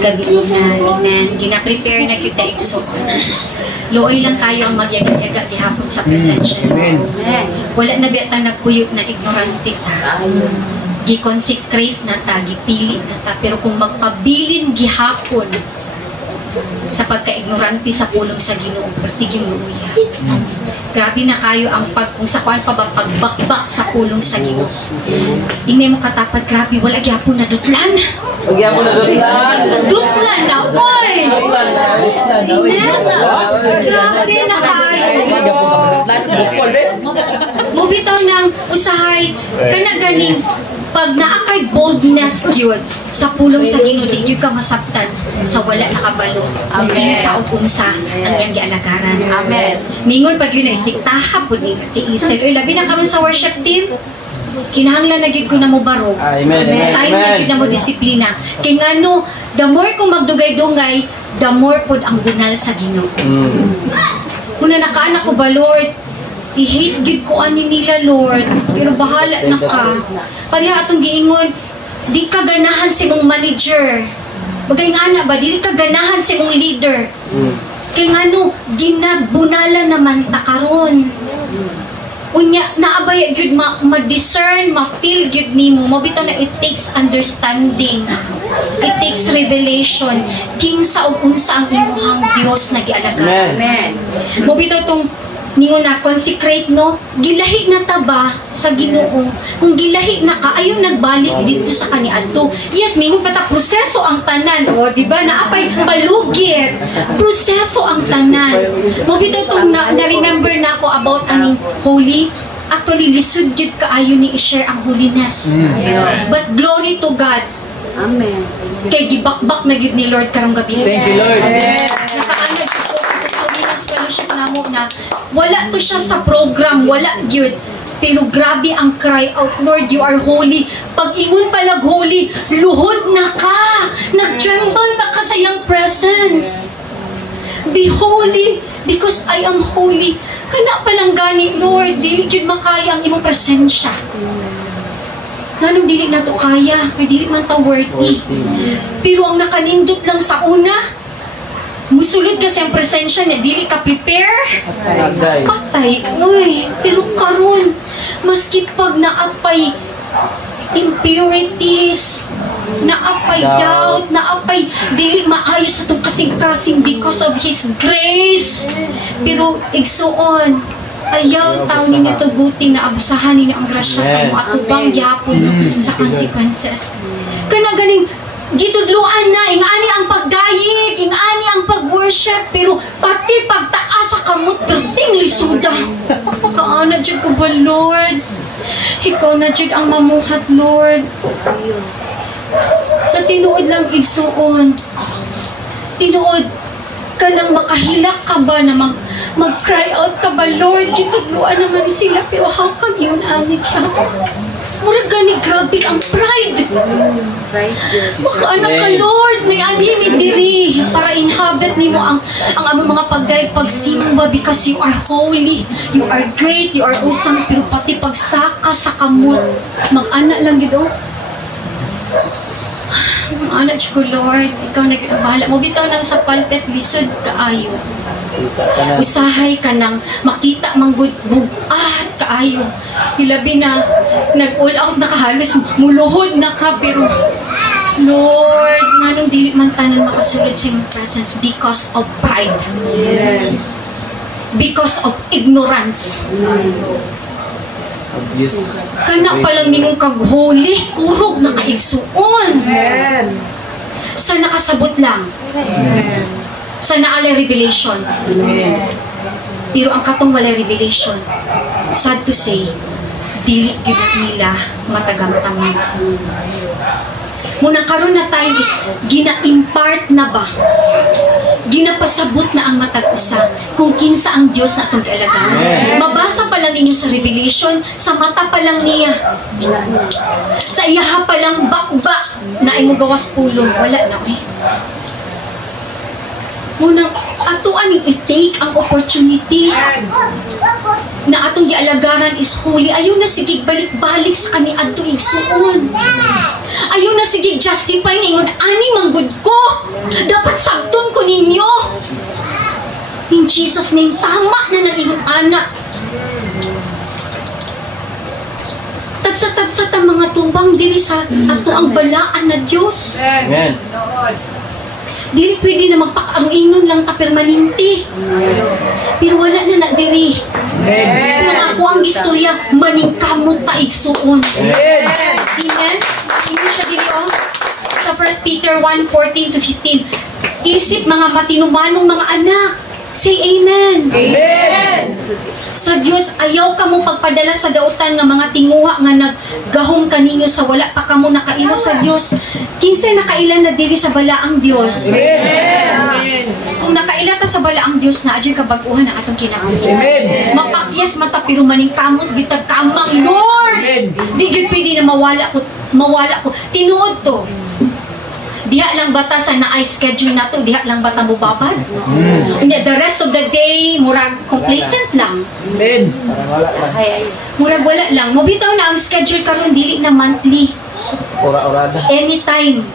gabi na tingnan gina-prepare na kita igso. Looy lang kayo ang magyaga-yaga gihapon sa presensya. Wala na biya ta nagkuyot na ignorante ta. Gi-consecrate na ta, gipili na ta, pero kung magpabilin gihapon sa pagka-ignorante sa pulong sa Ginoo, pertiging luya. Grabe na kayo ang kung sa kuan pa ba pagbakbak sa pulong sa Ginoo. Ingay mo katapat, grabe, wala gyapon na dutlan. Gyapon na dutlan. Dutlan na, boy! Grabe na kayo. Mubitaw ng usahay, kanaganing pag naakay boldness yun sa pulong sa Ginoo, di yun ka masabtan sa wala nakabalo. Amen. Sa upunsa ang iyang gialagaran. Amen. Mingon pag yun na istiktaha po ni tiisel. Uy, labi na karon sa worship team. Kinahanglan na gid ko na mo baro. Amen. Time na gid na mo disiplina. Kay ngano, the more ko magdugay-dungay, the more pod ang bunal sa Ginoo. Una nakaanak ko ba, Lord? I-hate gid ko ani nila, Lord. Pero bahala na ka. Pareha atong giingon, di ka ganahan si mong manager. Bagay nga na ba, di ka ganahan si mong leader. Kaya nga no, ginabunala naman ta karon. Unya, naabaya gyud ma-discern, ma-feel gyud nimo. Mabitaw na it takes understanding. It takes revelation. Kinsa ug unsa ang imong Dios na gialagaran. Amen. Mabitaw tong ningon na consecrate no, gilahi na ta ba sa Ginoo? Kung gilahi na ka, ayaw nagbalik dito sa kaniadto. Yes, mingon pa ta proseso ang tanan, o di ba? Naapay palugit. Proseso ang tanan. Mabito tong na-remember na ako about aning holy. Actually, lisod gyud kaayo ni i-share ang holiness. But glory to God. Amen. Kay gibakbak na gyud ni Lord karong gabi. Thank you, Lord. Amen. Nakaanag ko fellowship namo na wala to siya sa program, wala gyud, pero grabe ang cry out, Lord, you are holy. Pag ingon palag holy, luhod na ka, nag-tremble na ka sa iyang presence. Be holy because I am holy. Kana palang gani, Lord, dili gyud makaya ang imong presensya. Nanong dili na to kaya, kay dili man to worthy. Pero ang nakanindot lang sa una, musulod ka sa presensya niya, dili ka prepare, patay. Uy, pero karon, maski pag naapay impurities, naapay doubt, naapay dili maayos sa itong kasing-kasing because of His grace. Pero igsuon, ayaw tao ninyo ito buti na abusahan ninyo ang grasya kayo atubang gyapon sa consequences. Kana ganing gitudluan na, ingani ang pagdayig, ingani ang pag-worship, pero pati pagtaas sa kamot, perting lisuda. Kaana dyan ko ba, Lord? Ikaw na dyan ang mamuhat, Lord. Sa tinuod lang igsuon. Tinuod ka nang makahilak ka ba na mag-cry out ka ba, Lord? Gitudluan naman sila, pero how come yun, anik ka? Murag gani, grabe ang pride. Baka anak ka, Lord, may anhin diri para inhabit nimo ang among mga pagsimba because you are holy, you are great, you are awesome, pero pati pagsaka sa kamot, mag-ana lang gid. Mag-ana ko, Lord, ikaw nagbahala mo bitaw nang sa pulpit lisod kaayo. Usahay ka nang makita manggod kaayo. Hilabi na nag-all out na kahalos, muluhod na ka, pero Lord, nganong dili man tanan makasulod sa iyong presence because of pride. Yes. Because of ignorance. Kana palang nimong kag-holy, kurog na kaigsuon. Sa nakasabot lang. Sa naalay revelation. Pero ang katong walay revelation, sad to say, dili gyud nila matagamtaman. Muna karon na time is gina-impart na ba? Ginapasabot na ang matag usa kung kinsa ang Dios na atong gialagaan. Mabasa pa lang ninyo sa revelation, sa mata pa lang niya. Sa iyaha pa lang bakba na imo gawas pulong, wala na Munang atuan i-take ang opportunity na atong gialagaran is holy. Ayaw na sige balik-balik sa kaniadto igsuon. Ayaw na sige justify na ingon ani manggod ko. Jesus' name, tama na ng imong anak. Tagsa-tagsa ta mga tubang diri sa ato ang balaan na Dios. Amen. Dili pwede na magpakaang-ingnon lang ta permanente. Pero wala na diri. Pero ako ang istorya, maningkamot ta igsuon. Amen. Amen? Hindi siya diri sa 1 Peter 1:14-15. Isip mga matinumanong mga anak. Say amen. Amen. Sa Dios ayaw kamo pagpadala sa dautan nga mga tinguha nga naggahom kaninyo sa wala pa kamo nakailo sa Dios. Kinsay nakailan na diri sa balaang Dios. Amen. Kung nakaila ta sa balaang Dios na adyoy kabaguhan ang atong kinabuhi. Amen. Mapakyas mata pero maningkamot gyud tag kamang Lord. Amen. Di gyud pwede na mawala ko. Tinuod to. Diha lang bata sa naay schedule na to, diha lang bata mo babad. The rest of the day, murag complacent lang. Amen. Murag wala lang. Mobitaw na ang schedule karon dili na monthly. Ora-orada. Anytime.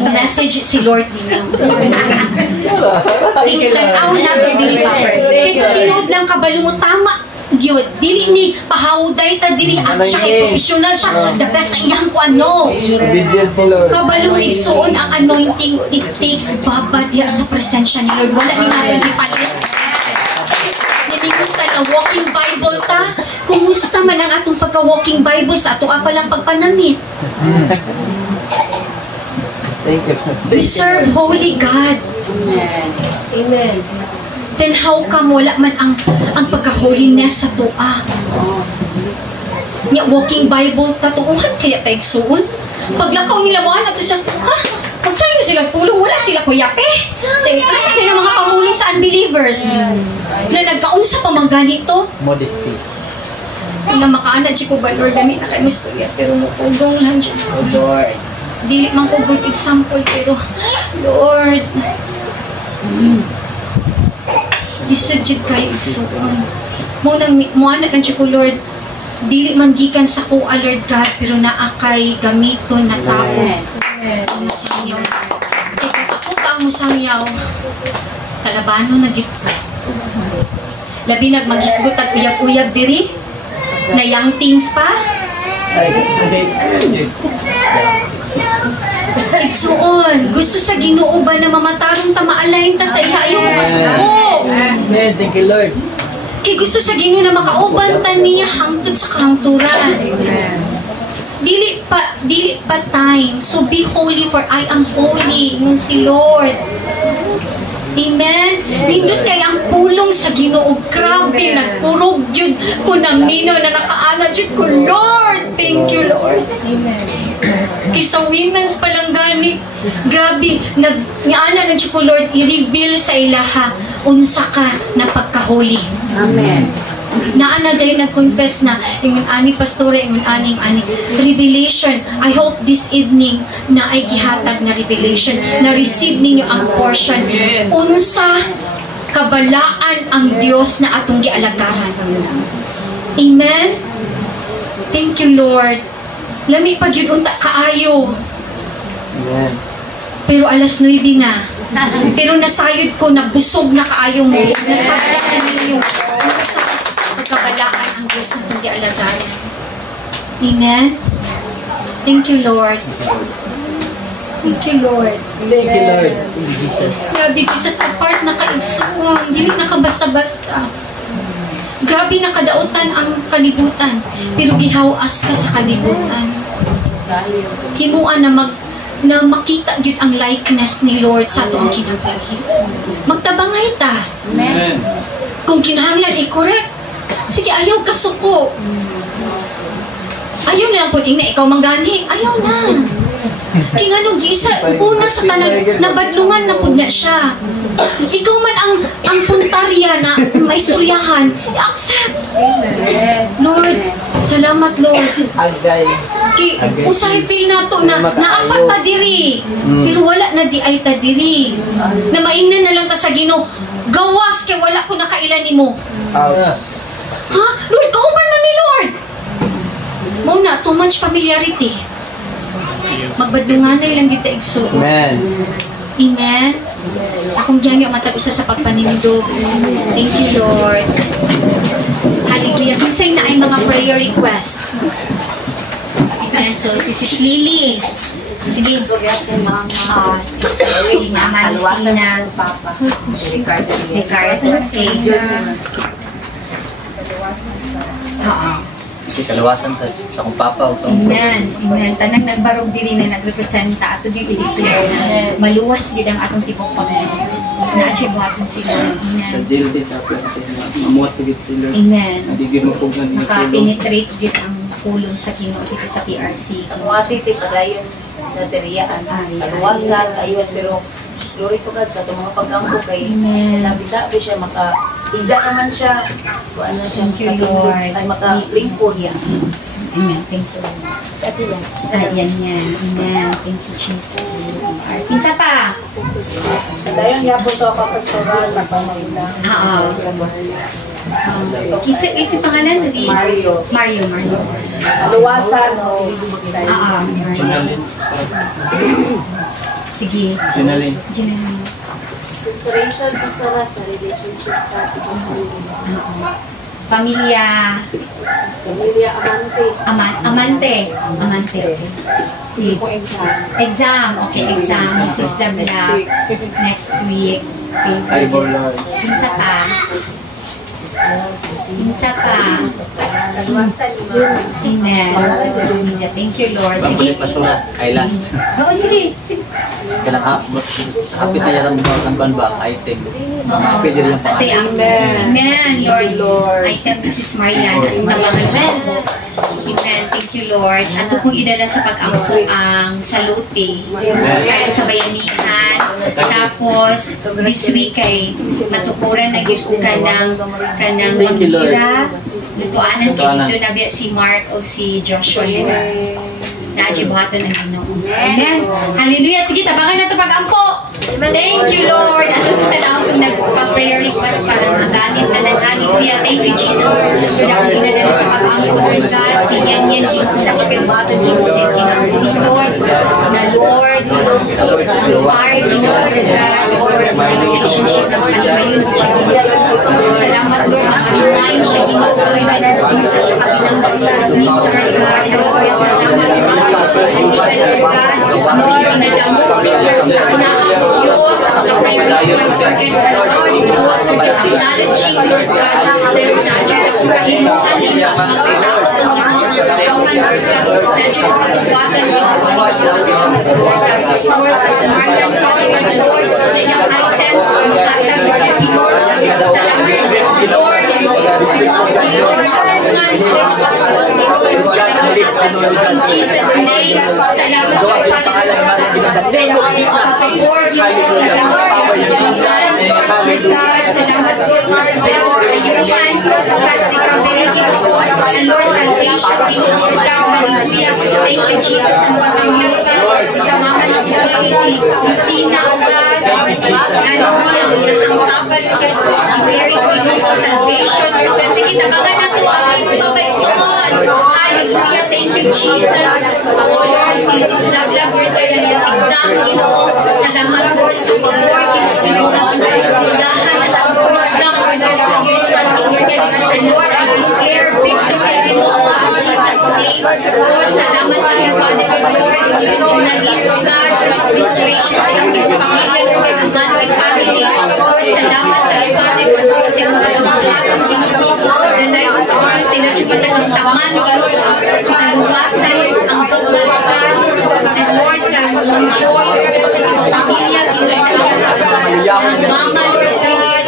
Mo message si Lord ninyo. Tingnan na to dili ba? Kasi tinuod lang kabalo mo tama. Gyud, dili ni pahawday ta dili at siya kay professional siya. The best na iyang ko ano. Obedient ni Lord. Kabalong isuon ang anointing, it takes babad diha sa presensya ni Lord. Wala ni natin ipalit. Naningon ta na walking Bible ta. Kumusta man ang atong pagka-walking Bible sa ato palang pagpanamit? Thank you. We serve holy God. Amen. Then how come wala man ang pagka-holiness sa tua? Nya walking Bible tatuuhan kaya paigsuon. Paglakaw nila mo anak to siya, ha? Pagsayo sila pulong, wala sila kuyape. Say, ay na mga pamulong sa unbelievers. Na nagkaunsa pa man ganito. Modesty. Na makaanad siya ko ba, Lord, dami na kayo istorya, pero mukudong lang siya ko, Lord. Dili man ko good example, pero, Lord, lisod jud kayo igsuon. Mo anak lang siya ko, Lord, dili man gikan sa ko, Lord God, pero naakay gamiton na tao. Musangyaw. Kaya kung ako pa ang musangyaw, kalabano na gito. Labi nagmagisgot at uyab-uyab diri, na young teens pa. Igsuon, gusto sa Ginoo ba na mamatarong tamaalain ta sa ihayo mo kasuko? Amen. Thank you, Lord. Kay gusto sa Ginoo na makauban ta niya hangtod sa kahangturan. Dili pa time. So be holy for I am holy. Ngun si Lord. Amen. Nindot kay ang pulong sa Ginoo. Grabe, nagpurog yun ko ng nino na nakaana jud ko. Lord, thank you, Lord. Amen. Kaysa women's palanggani, grabe, nga-ana na jud ko, Lord, i-reveal sa ilaha, unsa ka na pagkahuli. Amen. Naana dahil nag-confess na yung ani pastore, yung ani revelation. I hope this evening na ay gihatag na revelation, na receive ninyo ang portion. Unsa kabalaan ang Dios na atong gialagaran. Amen? Thank you, Lord. Lami pag yun unta kaayo. Amen. Pero alas 9 na. Pero nasayod ko, nabusog na kaayo mo. Nasayod na ninyo. Pagkabalaan ang Diyos na itong dialagaran. Amen? Thank you, Lord. Thank you, Lord. Thank you, Lord. Thank you, Jesus. Grabe, bisan apart na kaigsuon. Dili nakabasta-basta. Grabe, nakadautan ang kalibutan. Pero gihawas ka sa kalibutan. Himuan na makita yun ang likeness ni Lord sa ito ang kinabuhi. Magtabangay ta. Amen. Kung kinahanglan, i-correct. Sige, ayaw kasuko. Ayaw na lang po na ikaw manggani. Ayaw na. Kaya nga nung isa, una sa tanang nabadlungan na po niya siya. Ikaw man ang puntarya na maistoryahan, i-accept. Lord, salamat Lord. Agay. Usahay feel na to na naapat pa diri. Pero wala na di ay ta diri. Na maingnan na lang ta sa Ginoo. Gawas kay wala ko nakailan nimo. Ouch. Ha? Lord, kauban na ni Lord. Muna, too much familiarity. Magbadlungan na ilang dito igsuon. Amen. Amen. Akong diyan yung matag isa sa pagpanindog. Thank you, Lord. Hallelujah. Kung sa'yo na ay mga prayer request. Amen. So, si Sis Lily. Sige. Si Mama Lucina. Ricardo. Okay. Oo. Kalawasan sa kong papa o sa kong Amen. Amen. Tanang nagbarog diri na nagrepresenta ato yung i-declare na maluwas gid ang atong tibok Panginoon. Na-achieve natin sila. sa Amen. jail din sa atin. Mamuhat na gid sila. Amen. Hindi mo po nga Maka-penetrate gid ang pulong sa Ginoo dito sa PRC. Sa mga titik, pagayon na teriyaan. Kaluwasan, ayun, pero glory to God sa itong mga pag-angko kay Amen. nabida siya, maka-ida naman siya. Kuan na siya, Thank you, Lord. ay maka-lingkod. Yeah. Amen. Thank you, Lord. Sa atin yan. Yan, yan. Amen. Thank you, Jesus. Pinsa pa? Dayon niya po ito pastoral sa pamailan. Oo. Kisa, ito yung pangalan? Mario. Mario. Luwasan o Oo. Junalin. Sige. Junalin. Janine. restoration pastora sa relationship sa ating Pamilya. Pamilya Amante. Amante. Si exam. Okay, exam. This is the vlog. Next week. Ay, Lord. Pinsa pa. Pinsa pa. Amen. Thank you, Lord. Sige. Pastora, ay last. Oo, sige. Sige. Hapit na yata mga samban ba? Item. Hapit din lang pa. Ate, amen, Lord. Item, Mrs. Mariana. Tabangan. Amen. Thank you, Lord. At kung idala sa pag-ampo ang salute. Kaya sa bayanihan. Tapos, this week ay matukuran na gusto ka ng magira. Lutuanan kayo dito na biya si Mark o si Joshua next. Najibuhatan ng Ginoo. Amen. Hallelujah. Sige, tabangan na ito pag-ampo. Thank you, Lord. At ito na ako kung nagpa-prayer request para magamit na ng hallelujah. Thank you, Jesus. Lord, ako ginadala sa pag-ampo, Lord God. Si yan dito sa kapibuhatan dito sa Ginoo, Lord. Na Lord, fire dito, Lord God. Lord, sa relationship na pag-ayayin mo siya dito. Salamat, Lord, nakalimutan siya dito. Lord, isa siya kapinanggas na dito, Lord God. Hallelujah. Salamat, Lord. Jesus' name, salamat po sa support, salamat po sa ayunan, plastic company, and Lord, salvation, hallelujah. Thank you, Jesus, ang pagpangyawa sa mama na si Lucina, God, hallelujah, ang kapal ko Mary, salvation, kasi kitabangan na ito, ang iyong papaigsuon, hallelujah, thank you, Jesus, oh Lord, si Zabla, Lord, kaya niya exam, Ginoo, salamat, Lord, sa pag-work, Ginoo, lahat at ang wisdom, Lord, sa years, and Lord, I declare victory, Ginoo, in Jesus' name, Lord, salamat sa iyo, Father, Lord, journalist, God, restoration sa iyong pamilya, Lord, and my family, Lord, salamat sa iyo, Father, Lord, sa iyong kalamahan, Ginoo, and I support sila, Jumatagang taman, Ginoo, ang wasan, ang pagmamakan, and Lord, ang joy, Lord, sa iyong pamilya, Ginoo, Mama, Lord,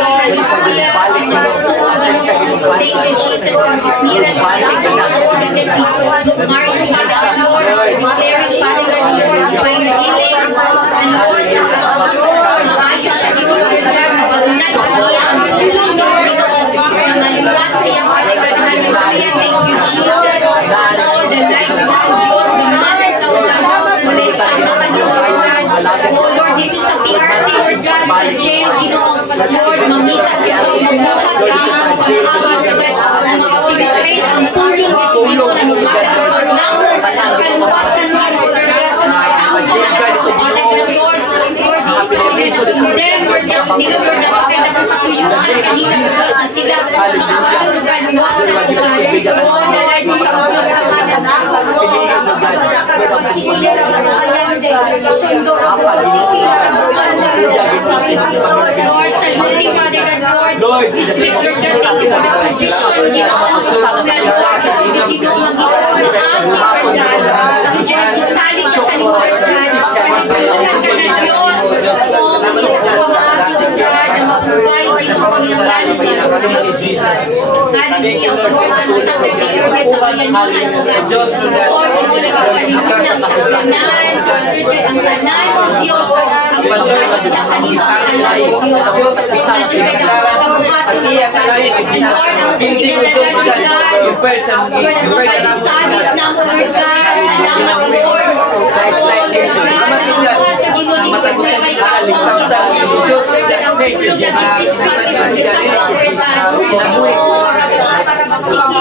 hallelujah, sa mga soul, thank you, Jesus, for this miracle, Mario, Father, Lord, declaring, Father, Lord, by the healing, and Lord, sa pag-amor, maayos siya, Ginoo, mabagunay, Pagkaya, ang tulong, Ginoo, na maluwas siya, Father, hallelujah, thank you, Jesus, oh, the light of Diyos, the mother of God, muli sa mga Lord God, oh, Lord, dito sa PRC, Lord God, sa jail, Ginoo, Lord, mamita, Ginoo, mamuhat, Ginoo, pagkakabot, makapigrate, ang tulong, Ginoo, na lumagas, ang kaluwasan, Lord God, sa mga tao, Lord, Lord, dito nila, Lord, na kay nakakatuyuan, kanina sa sila, makakatulugan, iwasan, Lord. O, nalay mo yung Diyos sa kanan ako. Siya ka rin, sige, sundo ako, sige, Lord, salute you, Father God, Lord. We speak, Lord God, thank you for the provision, Ginoo. Lord, kami Ginoo, mag-iwan, Lord God. Ang Diyos, isalig ka sa Lord God. Pagkakalimutan ka na Diyos. O, mag-iwan, God, na mag-provide, Ginoo, Panginoon. Hallelujah, of course, ang isang kaibigan sa kayanuhan mo, God. Lord, mula sa kalimutan sa kanan, ang kanan ng Diyos, ang pagsalit niya kanina sa kanan ng Diyos. Medyo kayo nakakabuhatin ng pagsalit. Lord, ang pinagdala ng God, Lord, ang mga sabis na mo, Lord God, salamat, Lord. Lord God, ang mga sa ginulong Lord, na may kapang Lord God, ang tulog na sipispas ni Lord, isang mga Lord God. Sige,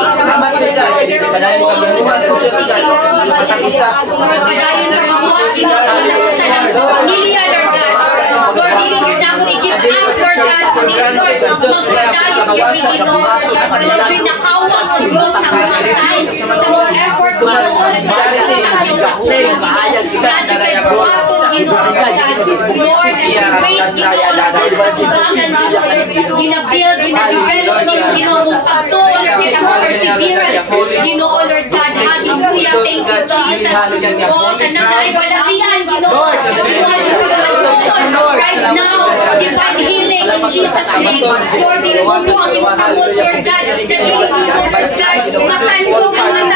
Lord, padayon ka mabuhat, Ginoo, sa pamilya, Lord God. Lord, hindi nyo na mo i-give up, Lord God. Kundi, Lord, magpadayon yung Ginoo, Lord God. Palagyo'y nakawang ang Diyos sa mga time, sa mga effort, Ginoo, Lord God. Sa Jesus' name, Ginoo. Kay buhato, Ginoo, Lord God. Lord, as we wait, Ginoo, Lord God, sa katubangan, Ginoo, Lord, ginabuild, ginadevelop, Ginoo, mong pagtuloy, Ginoo, perseverance, Ginoo, Lord God. Hallelujah, thank you, Jesus. Oh, tanang ay walarian, Ginoo. Right now, divine healing in Jesus' name. Lord, dilimuno ang iyong kamot, Lord God. Nagilimuno, Lord God. Matandong ang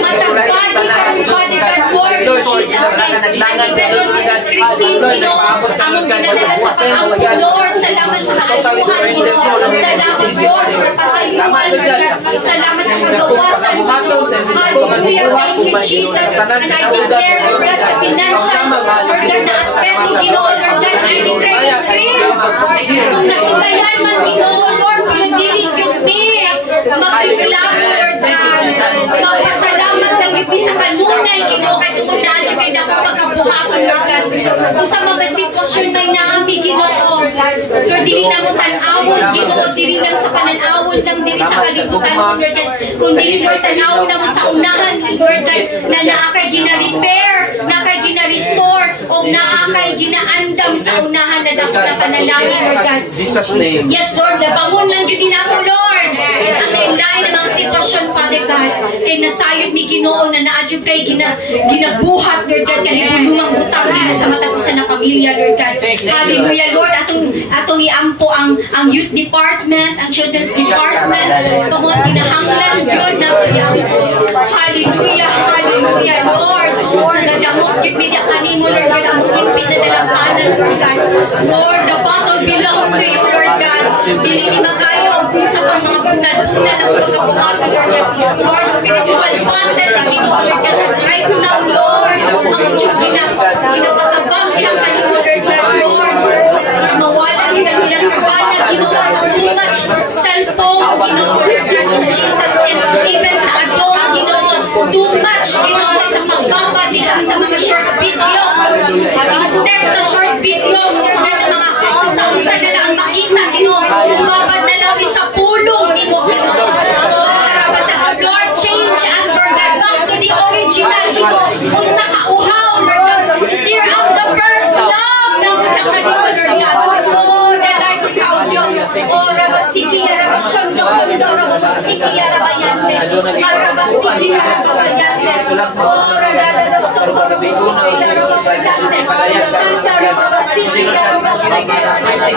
matagbadi ka ng body, God, Lord, in Jesus' name. And even Lord Jesus Christine, Ginoo, ang pinadala sa pag-ampo, Lord. Salamat sa kaayuhan, Ginoo. Salamat, Lord, sa pasayuhan, Lord God. Salamat sa pagkawasan, Ginoo. Hallelujah, thank you, Jesus. And I declare, Lord God, sa financial, Lord God, na aspeto, Ginoo, Lord God, I declare increase. Kung nasulayan man, Ginoo, Lord, kung dili yung magreklamo, Lord God. Magpasalamat ng ipi sa kanunay, Ginoo, kay tungkol na adyo kayo napapagkabuhakan, Lord God. Kung sa mga sitwasyon may naambi, Ginoo, Lord, dili na mo tanawon, Ginoo, dili lang sa pananawon lang, dili sa kalibutan mo, Lord God. Kung dili, Lord, tanawon na mo sa unahan, Lord God, na naakay gina-repair, naakay gina-restore, o naakay gina-andam sa unahan na dako na panalangin, Lord God. Jesus' name. Yes, Lord, nabangon lang yun din ako, Lord. Ang lain ng mga sitwasyon, Father God, kay nasayod mi Ginoo na naadyo kay ginabuhat, Lord God, kay lumang butang dito sa matagusan na pamilya, Lord God. Hallelujah, Lord. Atong iampo ang youth department, ang children's department. Come on, kinahanglan yun na iampo. Hallelujah, hallelujah, Lord. Nagadamot yun media kanimo, Lord God, ang impit na dalampanan, Lord God. Lord, the battle belongs to you, Lord God. Dili ni magayo ang puso ng mga bunan-bunan ng pagkabuhasan, Lord God. Lord, spiritual battle, Lord God, right now, Lord, ang Diyos ginapagabang ang kanimo, Lord God, Lord. Mawala nilang kagana, Ginoo, sa too much cellphone, Ginoo, Lord God, in Jesus' name, even sa adult, Ginoo, too much, Ginoo, sa pagbaba nila sa mga short videos. Step sa short videos, Lord God, ng mga unsa-unsa nila ang makita, Ginoo, umabad na lang sa pulong, Ginoo, Lord, change us, Lord God, back to the original, Ginoo, kung sa kauhaw, Lord God, stir up the first love na muna kanimo, Lord God. Oh, dalay ko ikaw, Diyos. Oh, rabasiki, yarabasyon, dokondo, rabasiki, yarabayante, marabasiki, yarabayante. Oh, radadasok, rabasiki, yarabayante. Shanta, rabasiki, yarabayante.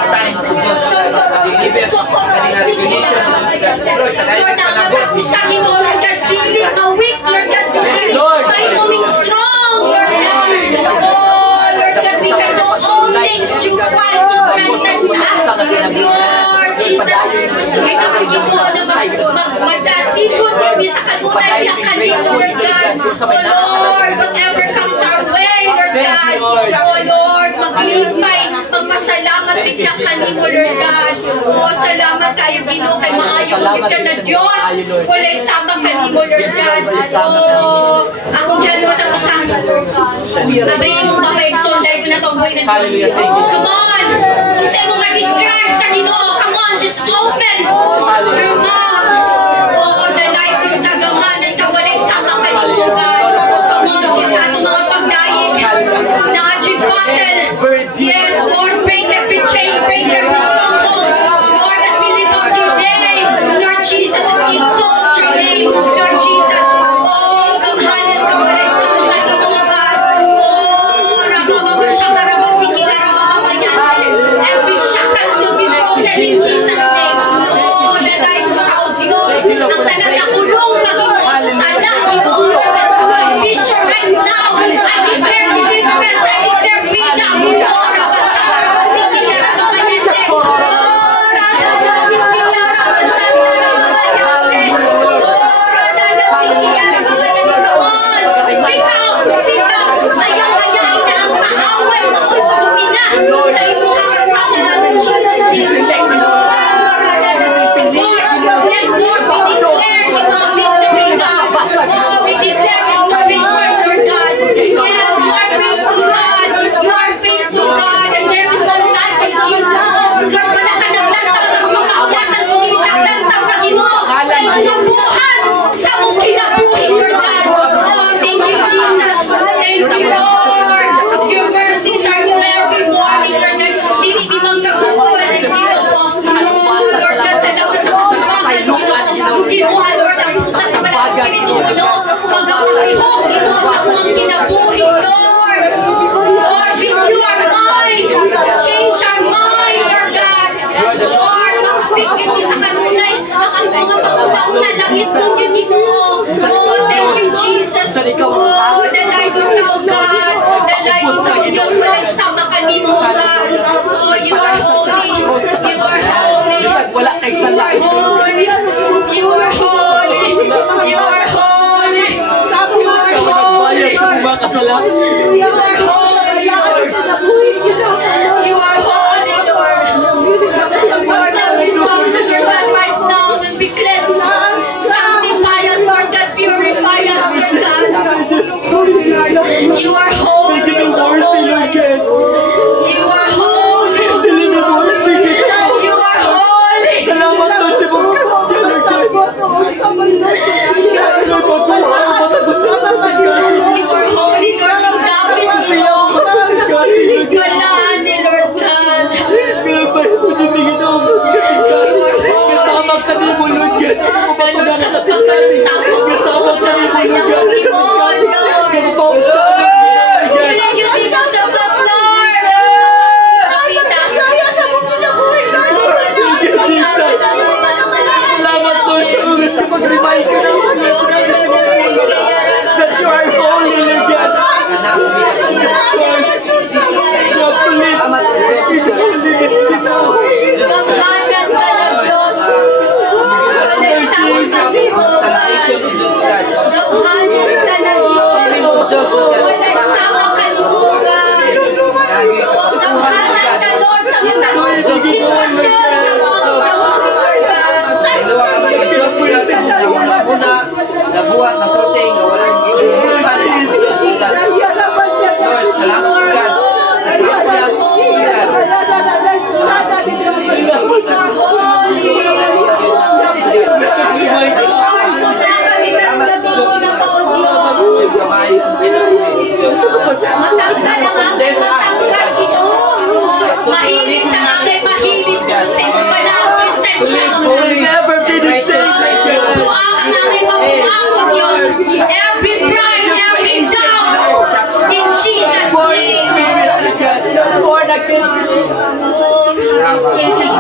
Shanta, rabasok, rabasiki, yarabayante. Lord, nakapag-isa, Ginoo, Lord God, feeling a weak, Lord God, to feeling becoming strong, Lord God. Oh, Lord God, we can do all things through Christ who strengthens us. Lord Jesus, gusto kita Ginoo na magkasipot kami sa kanunay ng kanino, Lord God. Oh Lord, whatever comes our way, Lord God. Oh Lord, maglipay, magpasalamat bigla kanino, Lord God. Oh, salamat kayo, Ginoo, kay maayo ka na Diyos. Walay sama kanino, Lord God. Oh, ako dyan mo sa kasama. Sabi mong makaextol dahil ko na itong buhay na Diyos. Come on! Kung sa'yo mo ma-describe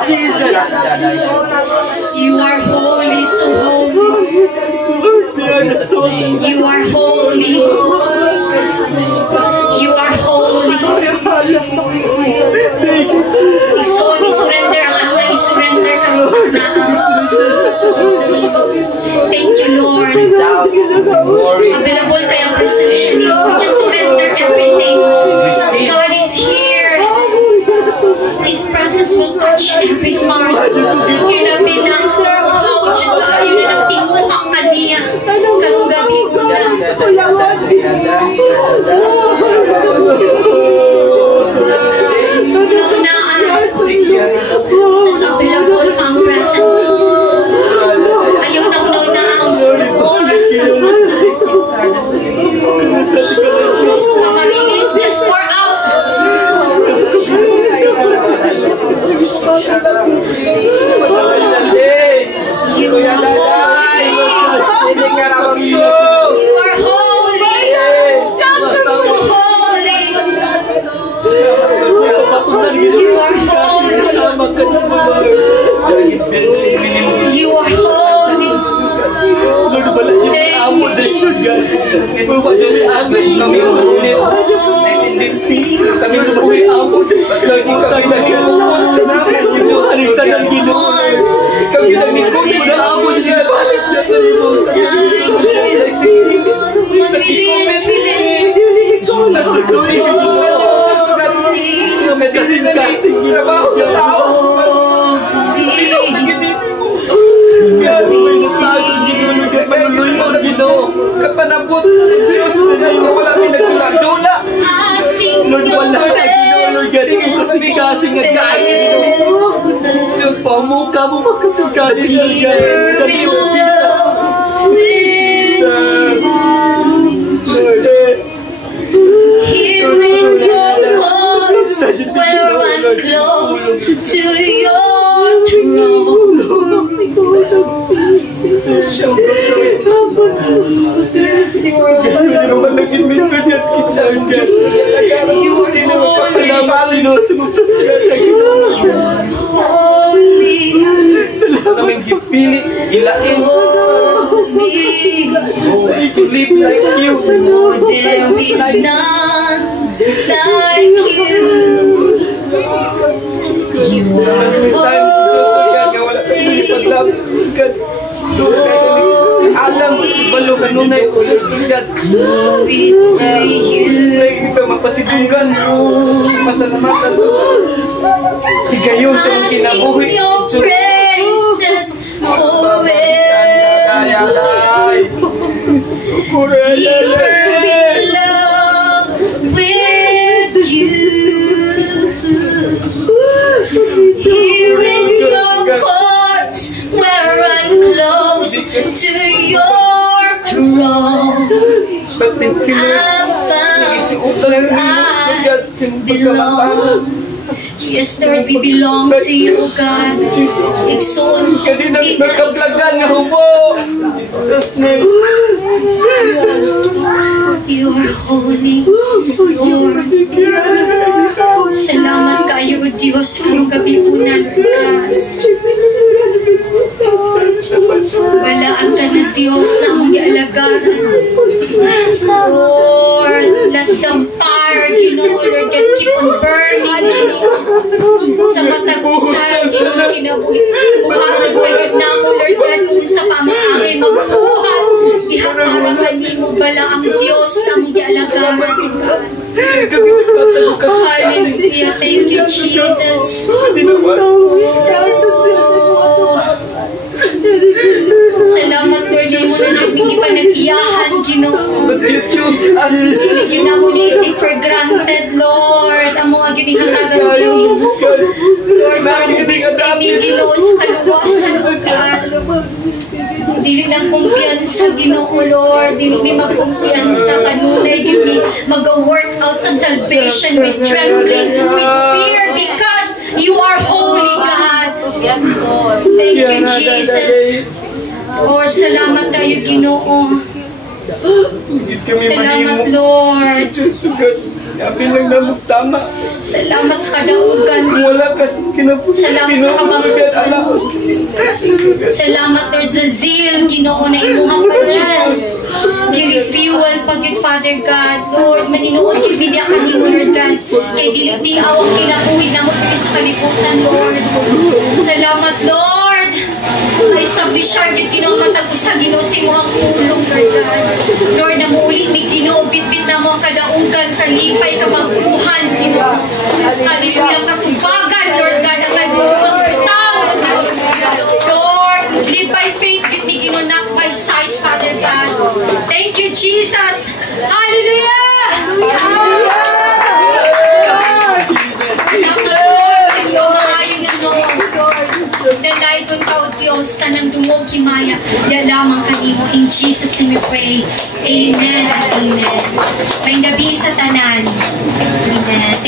Jesus. You are holy, so holy. You are holy. You are holy. I-surrender ang asa, i-surrender kami Thank you, Lord. Available tayo ang reception. Just surrender everything. God is here. His presence will touch every heart. Kinabinang trabaho dyan tayo na nagtimuhang kaniya. Karong gabi ko na. Unang-unaan. Tapos available ang presence. Ayaw na unang-unaan ang oras naman. Gusto ka marinis, just pour out. You are holy. You are holy. So holy. You are holy. You are holy. Kapanabot, Diyos, wala pinagkulang. Lord, wala na Lord, galing mo kasing nga gaya Diyos, pamuka mo makasing Diyos, gaya. Sabi mo, Here in your voice, where I'm close to your throne. To live like you. Oh, there is none like you. You are holy. Alam, balo kanunay ko Diyos ingat. Glory to you. Ikaw mapasidunggan. Masalamatan sa higayon sa mong kinabuhi. I sing your praises forever. Deeper in love with you. Here in your courts where I'm close to your throne. I belong. Yes, Lord, we belong to you, God. Exalt Kadi nang magkaplagan nga hubo. Jesus name. You are holy, Lord. Salamat kayo, Diyos, karong gabi-unan ka. Balaan ka na, Diyos, na ang gialagaran. Lord, let the fire, Ginoo, Lord, that keep on burning, sa matag-usan, Ginoo, kinabuhi. Buhatag kayo na mo, Lord, God, kung sa pamangangay magbuhat. Ihapara kami mo, balaang Diyos, na ang gialagaran. Hallelujah, thank you, Jesus. Salamat, Lord, yung muna dyan, hindi pa nag-iyahan, Ginoo. Sili ginamo ni take for granted, Lord. Ang mga ginihatagan din. Lord, para mo bistay ni Ginoo sa kaluwasan, God. Dili ng kumpiyansa, Ginoo, Lord. Dili ni magkumpiyansa kanunay. Dili mag-work out sa salvation with trembling, with fear, because you are holy, God. Yes, Lord. Thank you, Jesus. Lord, salamat kayo, Ginoo. Salamat, Lord. Sabi lang na magsama. Salamat sa kadaugan. Wala kasi Salamat sa kamangkuhan. Salamat, Lord, sa zeal, Ginoo, na imuhang padyan. Gi-refuel pagit, Father God. Lord, maninuod kibidya kanimo, Lord God. Kay dilitiaw ang kinabuhid na mo sa kalibutan, Lord. Salamat, Lord. Ma-establish siya, Ginoo, matag-usa, Ginoo, sa imuhang pulong, Lord God. Lord, na muulit ni Ginoo, bitbit na mo ang kadaunggan, kalipay, kamangkuhan, Ginoo. Hallelujah, katubagan, Lord God, ang kalibutan, Lord. Lord, live by faith, give me, Ginoo, not by sight, Father God. Thank you, Jesus. Hallelujah! Salamat, Lord, sa iyong mga ayong Dalaitun ka, O Diyos, tanang dumog himaya, ya lamang kanimo. In Jesus' name we pray. Amen and amen. May gabi sa tanan. Amen.